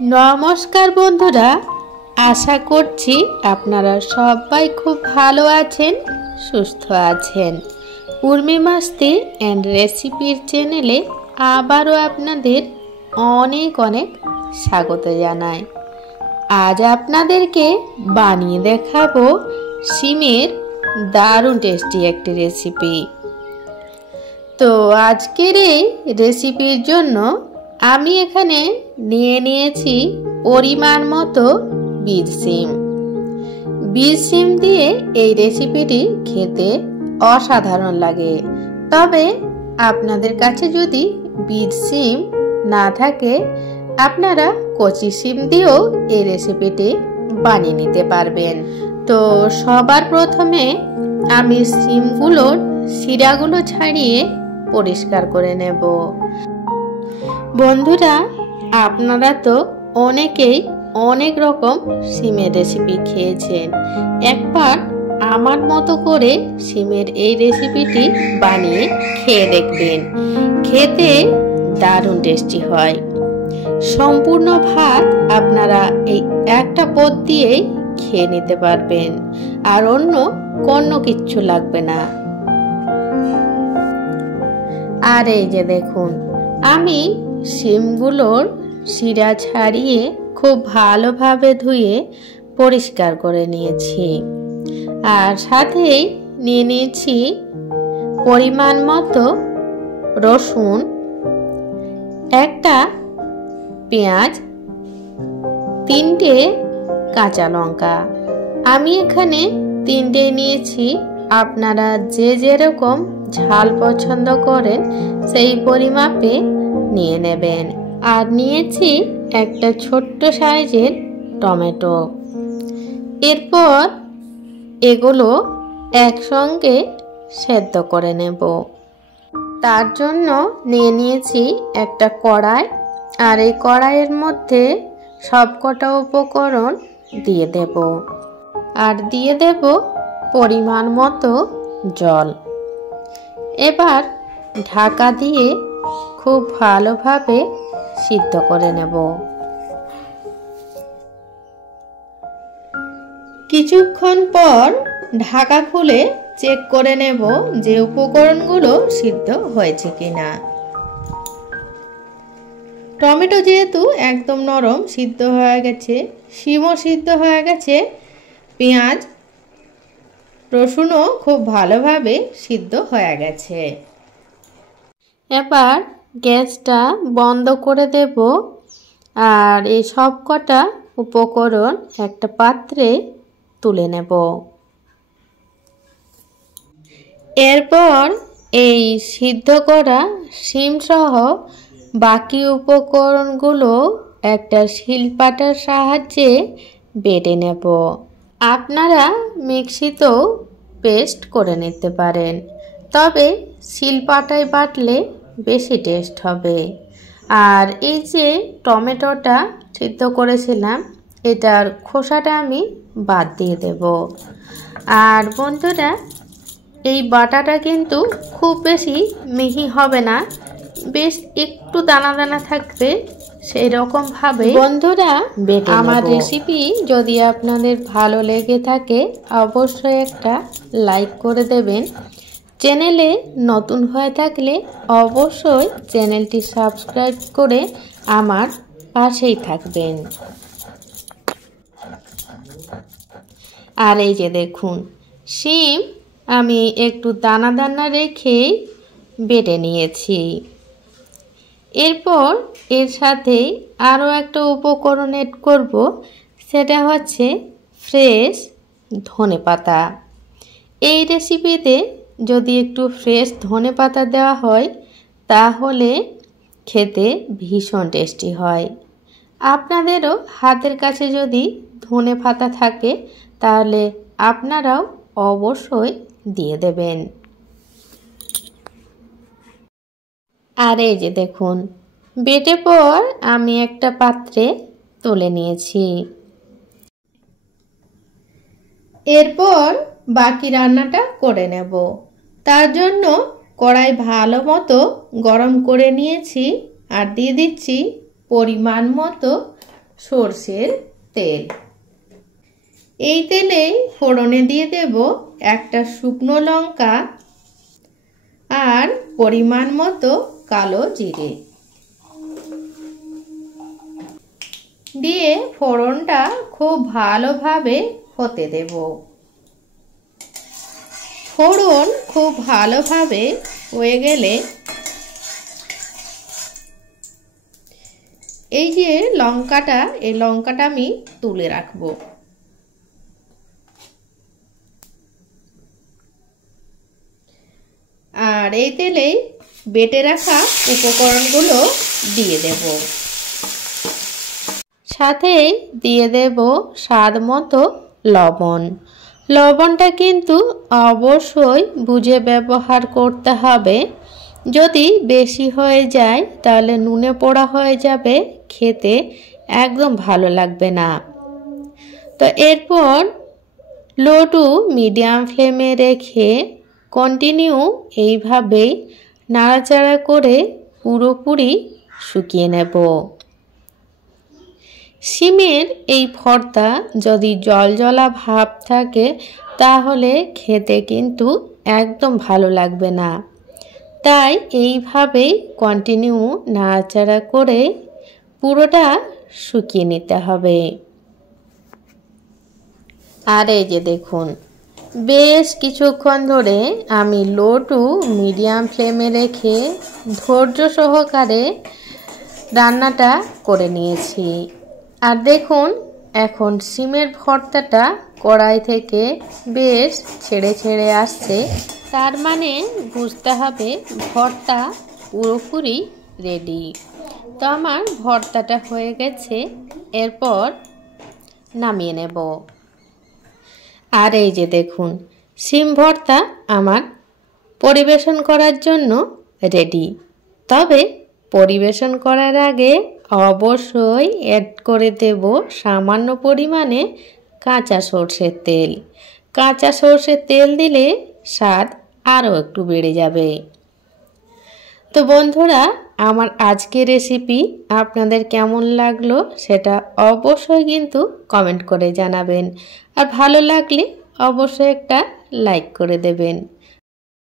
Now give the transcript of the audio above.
নমস্কার বন্ধুরা, আশা করছি আপনারা সবাই খুব ভালো আছেন, সুস্থ আছেন। উর্মি মাস্তি অ্যান্ড রেসিপির চ্যানেলে আবারও আপনাদের অনেক অনেক স্বাগত জানাই। আজ আপনাদেরকে বানিয়ে দেখাবো শিমের দারুণ টেস্টি একটি রেসিপি। তো আজকের এই রেসিপির জন্য আমি এখানে নিয়ে নিয়েছি পরিমাণ মতো বীজ শিম। বীজ শিম দিয়ে এই রেসিপিটি খেতে অসাধারণ লাগে। তবে আপনাদের কাছে যদি বীজ শিম না থাকে, আপনারা কচি শিম দিয়েও এই রেসিপিটি বানিয়ে নিতে পারবেন। তো সবার প্রথমে আমি শিমগুলোর শিরাগুলো ছাড়িয়ে পরিষ্কার করে নেব। বন্ধুরা, আপনারা তো অনেকেই অনেক রকম শিমের রেসিপি খেয়েছেন। একবার আমার মতো করে শিমের এই রেসিপিটি বানিয়ে খেয়ে দেখবেন, খেতে দারুণ টেস্টি হয়। সম্পূর্ণ ভাত আপনারা এই একটা পদ দিয়েই খেয়ে নিতে পারবেন, আর অন্য কোনো কিচ্ছু লাগবে না। আর এই যে দেখুন, আমি শিমগুলোর শিরা ছাড়িয়ে খুব ভালোভাবে ধুয়ে পরিষ্কার করে নিয়েছি। আর সাথেই নিয়ে নিয়েছি পরিমাণ মতো রসুন, একটা পেঁয়াজ, 3টে কাঁচা লঙ্কা। আমি এখানে 3টে নিয়েছি। আপনারা যে যেরকম ঝাল পছন্দ করেন সেই পরিমাপে নিয়ে নেবেন। আর নিয়েছি একটা ছোট্ট সাইজের টমেটো। এরপর এগুলো একসঙ্গে সেদ্ধ করে নেব। তার জন্য নিয়ে নিয়েছি একটা কড়াই, আর এই কড়াইয়ের মধ্যে সবকটা উপকরণ দিয়ে দেব। আর দিয়ে দেব পরিমাণ মতো জল। এবার ঢাকা দিয়ে খুব ভালোভাবে সিদ্ধ করে নেব। কিছুক্ষণ পর ঢাকা খুলে চেক করে নেব যে উপকরণগুলো সিদ্ধ হয়েছে কিনা। টমেটো যেহেতু একদম নরম, সিদ্ধ হয়ে গেছে, শিমও সিদ্ধ হয়ে গেছে, পেঁয়াজ রসুনও খুব ভালোভাবে সিদ্ধ হয়ে গেছে। এবার গ্যাসটা বন্ধ করে দেব। আর এই সব কটা উপকরণ একটা পাত্রে তুলে নেব। এরপর এই সিদ্ধ করা শিম সহ বাকি উপকরণগুলো একটা শিলপাটার সাহায্যে বেটে নেব। আপনারা মিক্সিতেও পেস্ট করে নিতে পারেন, তবে শিলপাটায় বাটলে বেশি টেস্ট হবে। আর এই যে টমেটোটা সিদ্ধ করেছিলাম, এটার খোসাটা আমি বাদ দিয়ে দেব। আর বন্ধুরা, এই বাটাটা কিন্তু খুব বেশি মিহি হবে না, বেশ একটু দানা দানা থাকবে, সেই রকম ভাবে বন্ধুরা বেটে নেব। আমার রেসিপি যদি আপনাদের ভালো লেগে থাকে, অবশ্যই একটা লাইক করে দেবেন। চ্যানেলে নতুন হয়ে থাকলে অবশ্যই চ্যানেলটি সাবস্ক্রাইব করে আমার পাশেই থাকবেন। আর এই যে দেখুন, শিম আমি একটু দানা দানা রেখে বেটে নিয়েছি। এরপর এর সাথে আরও একটা উপকরণ এড করব, সেটা হচ্ছে ফ্রেশ ধনেপাতা। এই রেসিপিতে যদি একটু ফ্রেশ ধনেপাতা দেওয়া হয়, তাহলে খেতে ভীষণ টেস্টি হয়। আপনাদেরও হাতের কাছে যদি ধনেপাতা থাকে, তাহলে আপনারাও অবশ্যই দিয়ে দেবেন। আর এই যে দেখুন, বেটে পর আমি একটা পাত্রে তুলে নিয়েছি। এরপর বাকি রান্নাটা করে নেব। তার জন্য কড়াই ভালো মতো গরম করে নিয়েছি, আর দিয়ে দিচ্ছি পরিমাণ মতো সরষের তেল। এই তেলে ফোড়নে দিয়ে দেব একটা শুকনো লঙ্কা আর পরিমাণ মতো কালো জিরে। দিয়ে ফোড়নটা খুব ভালোভাবে হতে দেব। ফোড়ন খুব ভালোভাবে হয়ে গেলে এই যে লঙ্কাটা, এই লঙ্কাটা আমি তুলে রাখবো। আর এই তেলেই বেটে রাখা উপকরণগুলো দিয়ে দেব। সাথে দিয়ে দেব স্বাদ মতো লবণ। লবণটা কিন্তু অবশ্যই বুঝে ব্যবহার করতে হবে। যদি বেশি হয়ে যায় তাহলে নুনে পোড়া হয়ে যাবে, খেতে একদম ভালো লাগবে না। তো এরপর লো টু মিডিয়াম ফ্লেমে রেখে কন্টিনিউ এইভাবেই নাড়াচাড়া করে পুরোপুরি শুকিয়ে নেব। শিমের এই ভর্তা যদি জলজলা ভাব থাকে তাহলে খেতে কিন্তু একদম ভালো লাগবে না। তাই এইভাবেই কন্টিনিউ নাড়াচাড়া করে পুরোটা শুকিয়ে নিতে হবে। আর এই যে দেখুন, বেশ কিছুক্ষণ ধরে আমি লো টু মিডিয়াম ফ্লেমে রেখে ধৈর্য সহকারে রান্নাটা করে নিয়েছি। আর দেখুন এখন শিমের ভর্তাটা কড়াই থেকে বেশ ছেড়ে ছেড়ে আসছে, তার মানে বুঝতে হবে ভর্তা পুরোপুরি রেডি। তো আমার ভর্তাটা হয়ে গেছে, এরপর নামিয়ে নেব। আর এই যে দেখুন শিম ভর্তা আমার পরিবেশন করার জন্য রেডি। তবে পরিবেশন করার আগে অবশ্যই অ্যাড করে দেব সামান্য পরিমাণে কাঁচা সরষের তেল। কাঁচা সরষের তেল দিলে স্বাদ আরও একটু বেড়ে যাবে। তো বন্ধুরা, আমার আজকের রেসিপি আপনাদের কেমন লাগলো সেটা অবশ্যই কিন্তু কমেন্ট করে জানাবেন। আর ভালো লাগলে অবশ্যই একটা লাইক করে দেবেন।